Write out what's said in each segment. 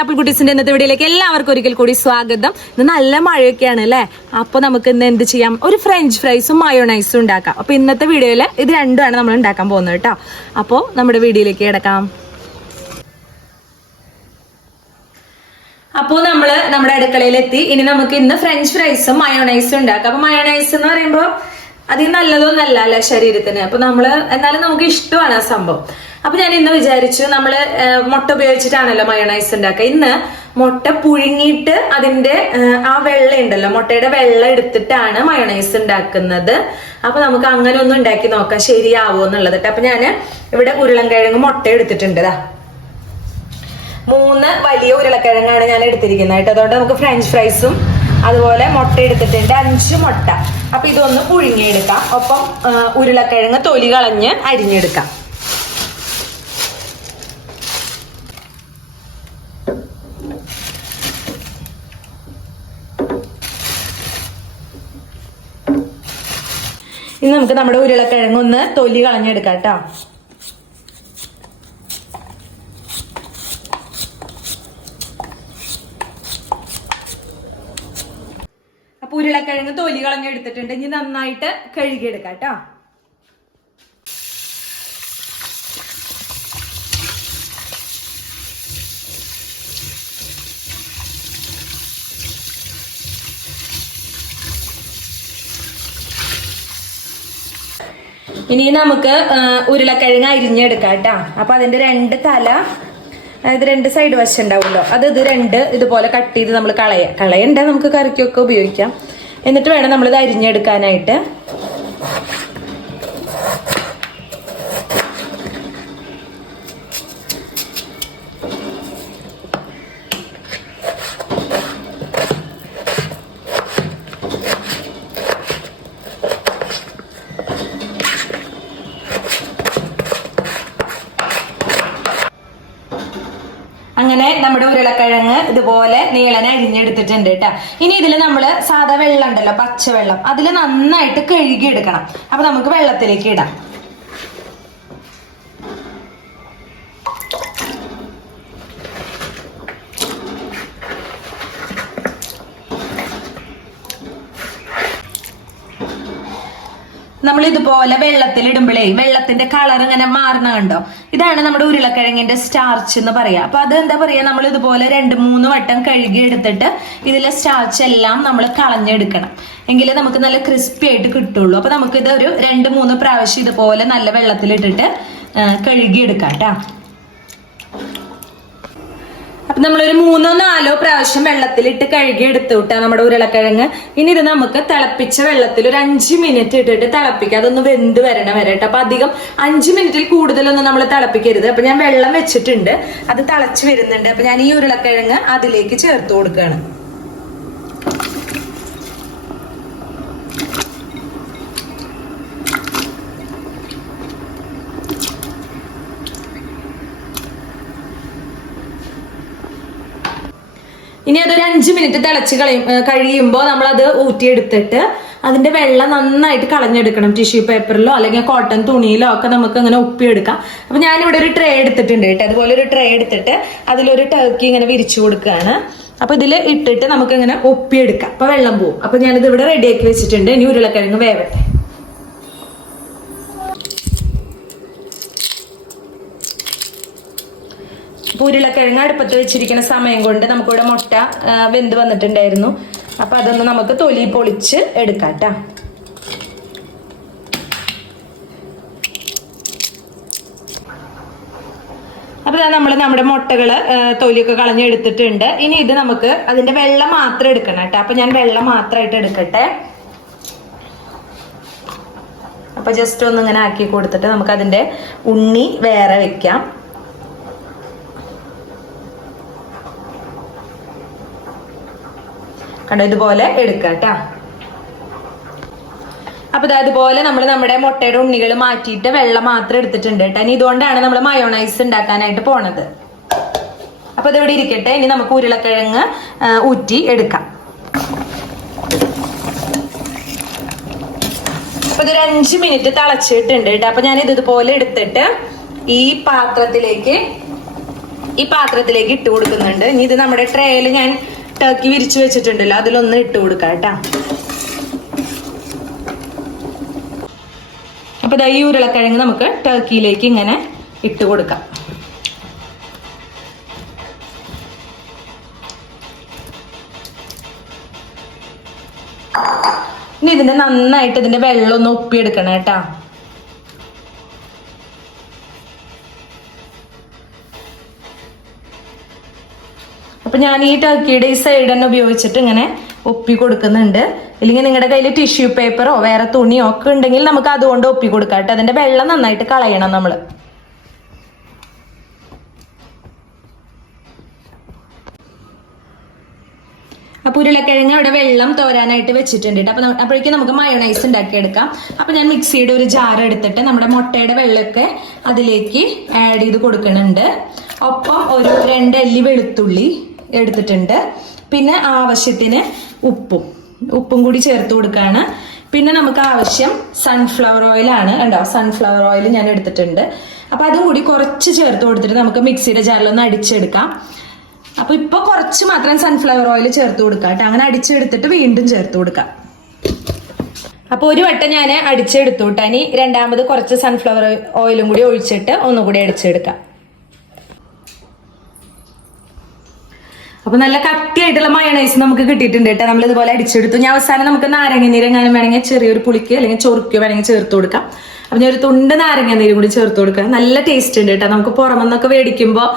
Apple കുട്ടീസിന്റെ ഇന്നത്തെ വീഡിയോയിലേക്ക് എല്ലാവർക്കും ഒരിക്കൽ കൂടി സ്വാഗതം. ഇന്ന് നല്ല മഴയൊക്കെയാണ് അല്ലേ? അപ്പൊ നമുക്ക് ഇന്ന് എന്ത് ചെയ്യാം, ഒരു ഫ്രഞ്ച് ഫ്രൈസും മയോണൈസും ഉണ്ടാക്കാം. അപ്പൊ ഇന്നത്തെ വീഡിയോയില് ഇത് രണ്ടുമാണ് നമ്മൾ ഉണ്ടാക്കാൻ പോകുന്നത് കേട്ടോ. അപ്പൊ നമ്മുടെ വീഡിയോയിലേക്ക് കിടക്കാം. അപ്പോൾ നമ്മുടെ അടുക്കളയിലെത്തി. ഇനി നമുക്ക് ഇന്ന് ഫ്രഞ്ച് ഫ്രൈസും മയോണൈസും ഉണ്ടാക്കാം. അപ്പൊ മയോണൈസ് എന്ന് പറയുമ്പോൾ അതിൽ നല്ലതൊന്നല്ല അല്ലെ ശരീരത്തിന്. അപ്പൊ എന്നാലും നമുക്ക് ഇഷ്ടമാണ് ആ സംഭവം. അപ്പൊ ഞാൻ ഇന്ന് വിചാരിച്ചു, മുട്ട ഉപയോഗിച്ചിട്ടാണല്ലോ മയോണൈസ് ഉണ്ടാക്കുക. ഇന്ന് മുട്ട പുഴുങ്ങിയിട്ട് അതിന്റെ ആ വെള്ള ഉണ്ടല്ലോ, മുട്ടയുടെ വെള്ള എടുത്തിട്ടാണ് മയോണൈസ് ഉണ്ടാക്കുന്നത്. അപ്പൊ നമുക്ക് അങ്ങനെ ഒന്ന് ഉണ്ടാക്കി നോക്കാം ശരിയാവോ എന്നുള്ളത്. അപ്പൊ ഞാൻ ഇവിടെ ഉരുളൻകിഴങ്ങ് മുട്ട എടുത്തിട്ടുണ്ട്. 3 വലിയ ഉരുളക്കിഴങ്ങാണ് ഞാൻ എടുത്തിരിക്കുന്നത്. അതുകൊണ്ട് നമുക്ക് ഫ്രഞ്ച് ഫ്രൈസും അതുപോലെ മുട്ട എടുത്തിട്ടുണ്ട്, 5 മുട്ട. അപ്പൊ ഇതൊന്ന് പുഴുങ്ങിയെടുക്കാം. ഒപ്പം ഉരുളക്കിഴങ്ങ് തൊലി കളഞ്ഞ് അരിഞ്ഞെടുക്കാം. ഇനി നമുക്ക് നമ്മുടെ ഉരുളക്കിഴങ്ങ് ഒന്ന് തൊലി കളഞ്ഞെടുക്കാം കേട്ടോ. അപ്പൊ ഉരുളക്കിഴങ്ങ് തൊലി കളഞ്ഞെടുത്തിട്ടുണ്ട്. ഇനി നന്നായിട്ട് കഴുകിയെടുക്കാം കേട്ടോ. ഇനി നമുക്ക് ഉരുളക്കിഴങ്ങ് അരിഞ്ഞെടുക്കാം കേട്ടോ. അപ്പൊ അതിന്റെ 2 തല, അതായത് 2 സൈഡ് വശം ഉണ്ടാവുമല്ലോ, ഇത് 2 ഇതുപോലെ കട്ട് ചെയ്ത് നമ്മൾ കളയണ്ട, നമുക്ക് കറിക്കൊക്കെ ഉപയോഗിക്കാം. എന്നിട്ട് വേണം നമ്മളിത് അരിഞ്ഞെടുക്കാനായിട്ട്. അങ്ങനെ നമ്മുടെ ഉരുളക്കിഴങ്ങ് ഇതുപോലെ നീളനെ അരിഞ്ഞെടുത്തിട്ടുണ്ട് കേട്ടോ. ഇനി ഇതിൽ നമ്മൾ സാധാ വെള്ളം ഉണ്ടല്ലോ, പച്ചവെള്ളം, അതിൽ നന്നായിട്ട് കഴുകിയെടുക്കണം. അപ്പൊ നമുക്ക് വെള്ളത്തിലേക്ക് ഇടാം. നമ്മൾ ഇതുപോലെ വെള്ളത്തിൽ ഇടുമ്പോഴേ വെള്ളത്തിന്റെ കളർ ഇങ്ങനെ മാറണ കണ്ടോ, ഇതാണ് നമ്മുടെ ഉരുളക്കിഴങ്ങിന്റെ സ്റ്റാർച്ച് എന്ന് പറയാ. അപ്പൊ അത് എന്താ പറയാ, നമ്മൾ ഇതുപോലെ 2-3 വട്ടം കഴുകി എടുത്തിട്ട് ഇതിലെ സ്റ്റാർച്ച് എല്ലാം നമ്മൾ കളഞ്ഞെടുക്കണം. എങ്കിലേ നമുക്ക് നല്ല ക്രിസ്പി ആയിട്ട് കിട്ടുള്ളൂ. അപ്പൊ നമുക്കിത് ഒരു 2-3 പ്രാവശ്യം ഇതുപോലെ നല്ല വെള്ളത്തിലിട്ടിട്ട് കഴുകിയെടുക്കാം കേട്ടോ. അപ്പൊ നമ്മളൊരു 3-4 പ്രാവശ്യം വെള്ളത്തിലിട്ട് കഴുകി എടുത്തു വിട്ടാ നമ്മുടെ ഉരുളക്കിഴങ്ങ്. ഇനി ഇത് നമുക്ക് തിളപ്പിച്ച വെള്ളത്തിൽ ഒരു 5 മിനിറ്റ് ഇട്ടിട്ട് തിളപ്പിക്കാം. അതൊന്ന് വെന്ത് വരണ വരെ കേട്ടോ. അപ്പൊ അധികം 5 മിനിറ്റിൽ കൂടുതലൊന്നും നമ്മൾ തിളപ്പിക്കരുത്. അപ്പൊ ഞാൻ വെള്ളം വെച്ചിട്ടുണ്ട്, അത് തിളച്ച് വരുന്നുണ്ട്. അപ്പൊ ഞാൻ ഈ ഉരുളക്കിഴങ്ങ് അതിലേക്ക് ചേർത്ത് കൊടുക്കുകയാണ്. ഇനി അതൊരു 5 മിനിറ്റ് തിളച്ച് കഴിയുമ്പോൾ നമ്മളത് ഊറ്റിയെടുത്തിട്ട് അതിന്റെ വെള്ളം നന്നായിട്ട് കളഞ്ഞെടുക്കണം. ടിഷ്യൂ പേപ്പറിലോ അല്ലെങ്കിൽ കോട്ടൺ തുണിയിലോ ഒക്കെ നമുക്ക് അങ്ങനെ ഒപ്പിയെടുക്കാം. അപ്പൊ ഞാനിവിടെ ഒരു ട്രേ എടുത്തിട്ടുണ്ട് കേട്ടോ. അതുപോലെ ഒരു ട്രേ എടുത്തിട്ട് അതിലൊരു ടർക്കി ഇങ്ങനെ വിരിച്ചു കൊടുക്കുകയാണ്. അപ്പൊ ഇതിൽ ഇട്ടിട്ട് നമുക്ക് ഇങ്ങനെ ഒപ്പിയെടുക്കാം. അപ്പൊ വെള്ളം പോവും. അപ്പൊ ഞാനിത് ഇവിടെ റെഡിയാക്കി വെച്ചിട്ടുണ്ട്. ഇനി ഉരുളക്കിഴങ്ങ് വേവട്ടെ. ഉരുളക്കിഴങ്ങ് അടുപ്പത്ത് വെച്ചിരിക്കുന്ന സമയം കൊണ്ട് നമുക്കിവിടെ മുട്ട വെന്ത് വന്നിട്ടുണ്ടായിരുന്നു. അപ്പൊ അതൊന്ന് നമുക്ക് തൊലി പൊളിച്ച് എടുക്കാം കേട്ടോ. അപ്പൊ നമ്മുടെ മുട്ടകള് തൊലിയൊക്കെ കളഞ്ഞെടുത്തിട്ടുണ്ട്. ഇനി ഇത് നമുക്ക് അതിന്റെ വെള്ളം മാത്രം എടുക്കണം കേട്ടോ. അപ്പൊ ഞാൻ വെള്ളം മാത്രമായിട്ട് എടുക്കട്ടെ. അപ്പൊ ജസ്റ്റ് ഒന്ന് ഇങ്ങനെ ആക്കി കൊടുത്തിട്ട് നമുക്ക് അതിന്റെ ഉണ്ണി വേറെ വെക്കാം. കണ്ടോ, ഇതുപോലെ എടുക്കാം കേട്ടോ. അപ്പൊ അതുപോലെ നമ്മൾ നമ്മുടെ മുട്ടയുടെ ഉണ്ണികൾ മാറ്റിയിട്ട് വെള്ളം മാത്രം എടുത്തിട്ടുണ്ട് കേട്ടോ. ഇനി ഇതുകൊണ്ടാണ് നമ്മൾ മയോണൈസ് ഉണ്ടാക്കാനായിട്ട് പോണത്. അപ്പൊ ഇതിവിടെ ഇരിക്കട്ടെ. ഇനി നമുക്ക് ഉരുളക്കിഴങ്ങ് ഊറ്റി എടുക്കാം. അപ്പൊ ഇതൊരു 5 മിനിറ്റ് തിളച്ചിട്ടുണ്ട് കേട്ടോ. അപ്പൊ ഞാൻ ഇതുപോലെ എടുത്തിട്ട് ഈ പാത്രത്തിലേക്ക് ഈ പാത്രത്തിലേക്ക് ഇട്ട് കൊടുക്കുന്നുണ്ട്. ഇനി ഇത് നമ്മുടെ ട്രേയിൽ ഞാൻ ടർക്കി വിരിച്ചു വെച്ചിട്ടുണ്ടല്ലോ, അതിലൊന്ന് ഇട്ട് കൊടുക്കാം കേട്ടാ. അപ്പൊ ദാ ഈ ഉരുളക്കിഴങ്ങ് നമുക്ക് ടർക്കിയിലേക്ക് ഇങ്ങനെ ഇട്ട് കൊടുക്കാം. ഇനി ഇതിന്റെ നന്നായിട്ട് ഇതിന്റെ വെള്ളം ഒന്ന് ഒപ്പിയെടുക്കണം കേട്ടാ. അപ്പൊ ഞാൻ ഈ ടർക്കിയുടെ ഈ സൈഡ് തന്നെ ഉപയോഗിച്ചിട്ട് ഇങ്ങനെ ഒപ്പി കൊടുക്കുന്നുണ്ട്. ഇല്ലെങ്കിൽ നിങ്ങളുടെ കയ്യിൽ ടിഷ്യൂ പേപ്പറോ വേറെ തുണിയോ ഒക്കെ ഉണ്ടെങ്കിൽ നമുക്ക് അതുകൊണ്ട് ഒപ്പി കൊടുക്കാം കേട്ടോ. അതിന്റെ വെള്ളം നന്നായിട്ട് കളയണം നമ്മള്. അപ്പൊ ഉരുളക്കിഴങ്ങ് അവിടെ വെള്ളം തോരാനായിട്ട് വെച്ചിട്ടുണ്ട്. അപ്പൊ അപ്പോഴേക്കും നമുക്ക് മയോണൈസ് ഉണ്ടാക്കിയെടുക്കാം. അപ്പൊ ഞാൻ മിക്സിയുടെ ഒരു ജാർ എടുത്തിട്ട് നമ്മുടെ മുട്ടയുടെ വെള്ളമൊക്കെ അതിലേക്ക് ആഡ് ചെയ്ത് കൊടുക്കുന്നുണ്ട്. ഒപ്പം ഒരു 2 അല്ലി വെളുത്തുള്ളി എടുത്തിട്ടുണ്ട്. പിന്നെ ആവശ്യത്തിന് ഉപ്പും കൂടി ചേർത്ത് കൊടുക്കുകയാണ്. പിന്നെ നമുക്ക് ആവശ്യം സൺഫ്ലവർ ഓയിലാണ്. കണ്ടോ, സൺഫ്ലവർ ഓയിൽ ഞാൻ എടുത്തിട്ടുണ്ട്. അപ്പൊ അതും കൂടി കുറച്ച് ചേർത്ത് കൊടുത്തിട്ട് നമുക്ക് മിക്സിയുടെ ജാറിലൊന്ന് അടിച്ചെടുക്കാം. അപ്പൊ ഇപ്പൊ കുറച്ച് മാത്രം സൺഫ്ലവർ ഓയിൽ ചേർത്ത് കൊടുക്കാം കേട്ടോ. അങ്ങനെ അടിച്ചെടുത്തിട്ട് വീണ്ടും ചേർത്ത് കൊടുക്കാം. അപ്പൊ ഒരു വട്ടം ഞാൻ അടിച്ചെടുത്തു കേട്ടോ. ഇനി രണ്ടാമത് കുറച്ച് സൺഫ്ലവർ ഓയിലും കൂടി ഒഴിച്ചിട്ട് ഒന്നുകൂടി അടിച്ചെടുക്കാം. അപ്പൊ നല്ല കട്ടിയായിട്ടുള്ള മയോണൈസ് നമുക്ക് കിട്ടിയിട്ടുണ്ട് കേട്ടോ. നമ്മൾ ഇതുപോലെ അടിച്ചെടുത്തു. ഞാൻ അവസാനം നമുക്ക് നാരങ്ങ നീരെങ്ങാനും വേണമെങ്കിൽ ചെറിയൊരു പുളിക്ക് അല്ലെങ്കിൽ ചൊറുക്കോ വേണമെങ്കിൽ ചേർത്ത് കൊടുക്കാം. അപ്പൊ ഞാൻ ഒരു തുണ്ട് നാരങ്ങ നീരും കൂടി ചേർത്ത് കൊടുക്കാം. നല്ല ടേസ്റ്റ് ഉണ്ട് കേട്ടോ. നമുക്ക് പുറമെന്നൊക്കെ മേടിക്കുമ്പോൾ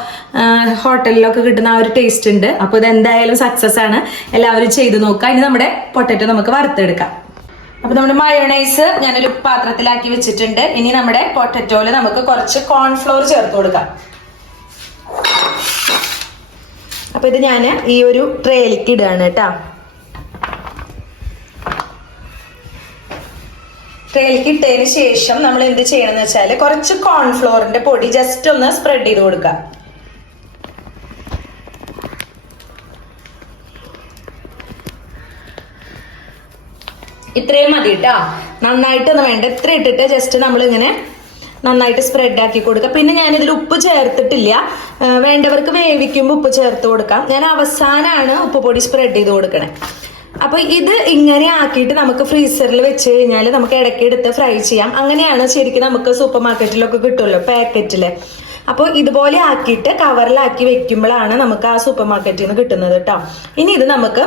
ഹോട്ടലിലൊക്കെ കിട്ടുന്ന ആ ഒരു ടേസ്റ്റ് ഉണ്ട്. അപ്പൊ ഇത് എന്തായാലും സക്സസ് ആണ്. എല്ലാവരും ചെയ്ത് നോക്കാം. ഇനി നമ്മുടെ പൊട്ടറ്റോ നമുക്ക് വറുത്തെടുക്കാം. അപ്പൊ നമ്മുടെ മയോണൈസ് ഞാനൊരു പാത്രത്തിലാക്കി വെച്ചിട്ടുണ്ട്. ഇനി നമ്മുടെ പൊട്ടറ്റോയില് നമുക്ക് കുറച്ച് കോൺഫ്ലോർ ചേർത്ത് കൊടുക്കാം. അപ്പൊ ഇത് ഞാൻ ഈ ഒരു ട്രേയിലേക്ക് ഇടുകയാണ് കേട്ടോ. ട്രേയിലേക്ക് ഇട്ടതിന് ശേഷം നമ്മൾ എന്ത് ചെയ്യണമെന്ന് വെച്ചാൽ കുറച്ച് കോൺഫ്ലോറിന്റെ പൊടി ജസ്റ്റ് ഒന്ന് സ്പ്രെഡ് ചെയ്ത് കൊടുക്കാം. ഇത്രയും മതി കേട്ടോ. നന്നായിട്ടൊന്നും വേണ്ട, ഇത്ര ഇട്ടിട്ട് ജസ്റ്റ് നമ്മൾ ഇങ്ങനെ നന്നായിട്ട് സ്പ്രെഡ് ആക്കി കൊടുക്കുക. പിന്നെ ഞാനിതിൽ ഉപ്പ് ചേർത്തിട്ടില്ല. വേണ്ടവർക്ക് വേവിക്കുമ്പോൾ ഉപ്പ് ചേർത്ത് കൊടുക്കാം. ഞാൻ അവസാനമാണ് ഉപ്പ് പൊടി സ്പ്രെഡ് ചെയ്ത് കൊടുക്കണേ. അപ്പൊ ഇത് ഇങ്ങനെ ആക്കിയിട്ട് നമുക്ക് ഫ്രീസറിൽ വെച്ച് കഴിഞ്ഞാൽ നമുക്ക് ഇടയ്ക്ക് എടുത്ത് ഫ്രൈ ചെയ്യാം. അങ്ങനെയാണ് ശരിക്കും നമുക്ക് സൂപ്പർ മാർക്കറ്റിലൊക്കെ കിട്ടുമല്ലോ പാക്കറ്റില്. അപ്പോൾ ഇതുപോലെ ആക്കിയിട്ട് കവറിലാക്കി വെക്കുമ്പോഴാണ് നമുക്ക് ആ സൂപ്പർ മാർക്കറ്റിൽ നിന്ന് കിട്ടുന്നത് കേട്ടോ. ഇനി ഇത് നമുക്ക്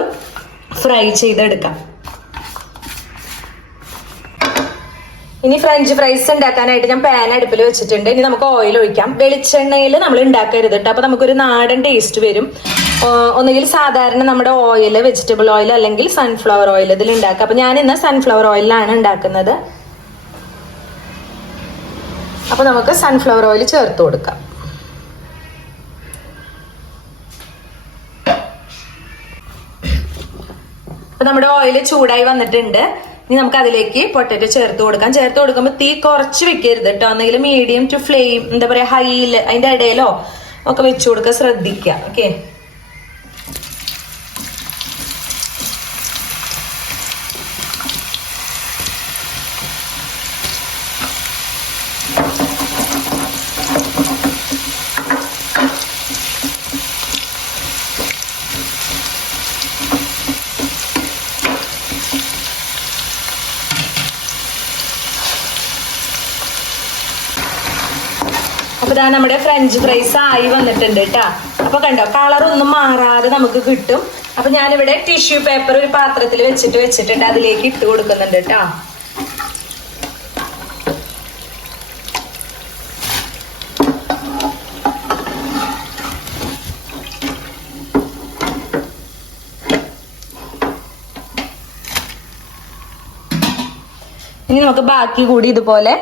ഫ്രൈ ചെയ്തെടുക്കാം. ഇനി ഫ്രഞ്ച് ഫ്രൈസ് ഉണ്ടാക്കാനായിട്ട് ഞാൻ പാൻ അടുപ്പിൽ വെച്ചിട്ടുണ്ട്. ഇനി നമുക്ക് ഓയിൽ ഒഴിക്കാം. വെളിച്ചെണ്ണയിൽ നമ്മൾ ഉണ്ടാക്കരുത് കേട്ടോ. അപ്പൊ നമുക്കൊരു നാടൻ ടേസ്റ്റ് വരും. ഒന്നുകിൽ സാധാരണ നമ്മുടെ ഓയിൽ, വെജിറ്റബിൾ ഓയിൽ അല്ലെങ്കിൽ സൺഫ്ലവർ ഓയിൽ ഇതിൽ ഉണ്ടാക്കാം. അപ്പൊ ഞാൻ ഇന്ന് സൺഫ്ലവർ ഓയിലാണ് ഉണ്ടാക്കുന്നത്. അപ്പൊ നമുക്ക് സൺഫ്ലവർ ഓയിൽ ചേർത്ത് കൊടുക്കാം. അപ്പൊ നമ്മുടെ ഓയിൽ ചൂടായി വന്നിട്ടുണ്ട്. ഇനി നമുക്ക് അതിലേക്ക് പൊട്ടറ്റോ ചേർത്ത് കൊടുക്കാം. ചേർത്ത് കൊടുക്കുമ്പോൾ തീ കുറച്ച് വെക്കരുത് കേട്ടോ. ഒന്നെങ്കിലും മീഡിയം ടു ഫ്ലെയിം, എന്താ പറയാ, ഹൈയിൽ അതിന്റെ ഇടയിലോ ഒക്കെ വെച്ചു കൊടുക്കുക. ശ്രദ്ധിക്കുക. ഓക്കെ, അപ്പൊ ഇതാ നമ്മുടെ ഫ്രഞ്ച് ഫ്രൈസ് ആയി വന്നിട്ടുണ്ട് കേട്ടാ. അപ്പൊ കണ്ടോ, കളറൊന്നും മാറാതെ നമുക്ക് കിട്ടും. അപ്പൊ ഞാനിവിടെ ടിഷ്യൂ പേപ്പർ ഒരു പാത്രത്തിൽ വെച്ചിട്ടുണ്ട്. അതിലേക്ക് ഇട്ട് കൊടുക്കുന്നുണ്ട് കേട്ടാ. ഇനി നമുക്ക് ബാക്കി കൂടി ഇതുപോലെ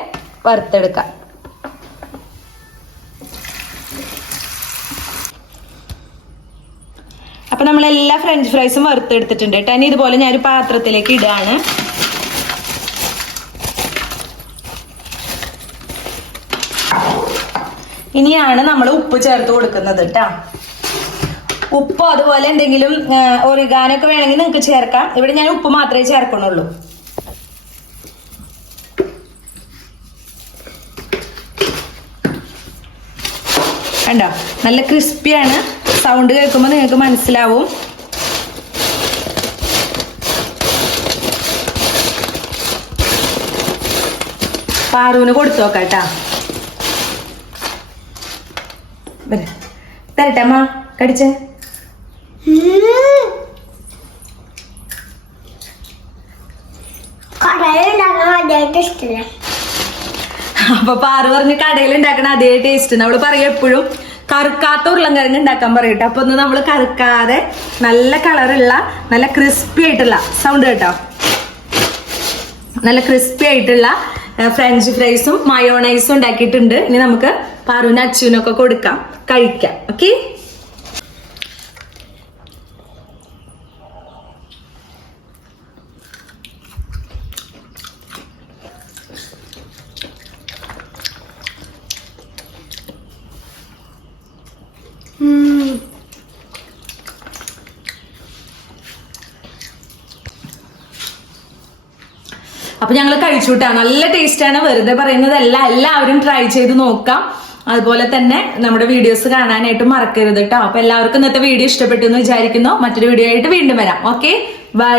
വറുത്തെടുക്കാം. അപ്പൊ നമ്മളെല്ലാ ഫ്രഞ്ച് ഫ്രൈസും വറുത്തെടുത്തിട്ടുണ്ട് കേട്ടോ. ഇനി ഇതുപോലെ ഞാനൊരു പാത്രത്തിലേക്ക് ഇടുകയാണ്. ഇനിയാണ് നമ്മൾ ഉപ്പ് ചേർത്ത് കൊടുക്കുന്നത് കേട്ടോ. ഉപ്പോ അതുപോലെ എന്തെങ്കിലും ഒറിഗാനോ ഒക്കെ വേണമെങ്കിൽ നിങ്ങൾക്ക് ചേർക്കാം. ഇവിടെ ഞാൻ ഉപ്പ് മാത്രമേ ചേർക്കണുള്ളൂ. കണ്ടോ, നല്ല ക്രിസ്പിയാണ്. സൗണ്ട് കേൾക്കുമ്പോൾ നിങ്ങൾക്ക് മനസ്സിലാവും. പാറുവിന് കൊടുത്തു നോക്കാട്ടാ. തരട്ടെ അമ്മ, കടിച്ചേ. അപ്പൊ പാറു പറഞ്ഞ് കടയിൽ ഉണ്ടാക്കണ അതേ ടേസ്റ്റ്. അവള് പറയും എപ്പോഴും കറുക്കാത്ത ഉരുളൻകിഴങ്ങ് ഉണ്ടാക്കാൻ പറയട്ടെ. അപ്പൊ ഒന്ന് നമ്മള് കറുക്കാതെ നല്ല കളറുള്ള നല്ല ക്രിസ്പി ആയിട്ടുള്ള, സൗണ്ട് കേട്ടോ, നല്ല ക്രിസ്പി ആയിട്ടുള്ള ഫ്രഞ്ച് ഫ്രൈസും മയോണൈസും ഉണ്ടാക്കിയിട്ടുണ്ട്. ഇനി നമുക്ക് പാറുവിനും അച്ചുവിനൊക്കെ കൊടുക്കാം, കഴിക്കാം. ഓക്കെ, അപ്പൊ ഞങ്ങൾ കഴിച്ചുട്ടാ. നല്ല ടേസ്റ്റ് ആണ്, വെറുതെ പറയുന്നതല്ല. എല്ലാവരും ട്രൈ ചെയ്ത് നോക്കാം. അതുപോലെ തന്നെ നമ്മുടെ വീഡിയോസ് കാണാനായിട്ട് മറക്കരുത് കേട്ടോ. അപ്പൊ എല്ലാവർക്കും ഇന്നത്തെ വീഡിയോ ഇഷ്ടപ്പെട്ടു എന്ന് വിചാരിക്കുന്നു. മറ്റൊരു വീഡിയോ ആയിട്ട് വീണ്ടും വരാം. Okay, by.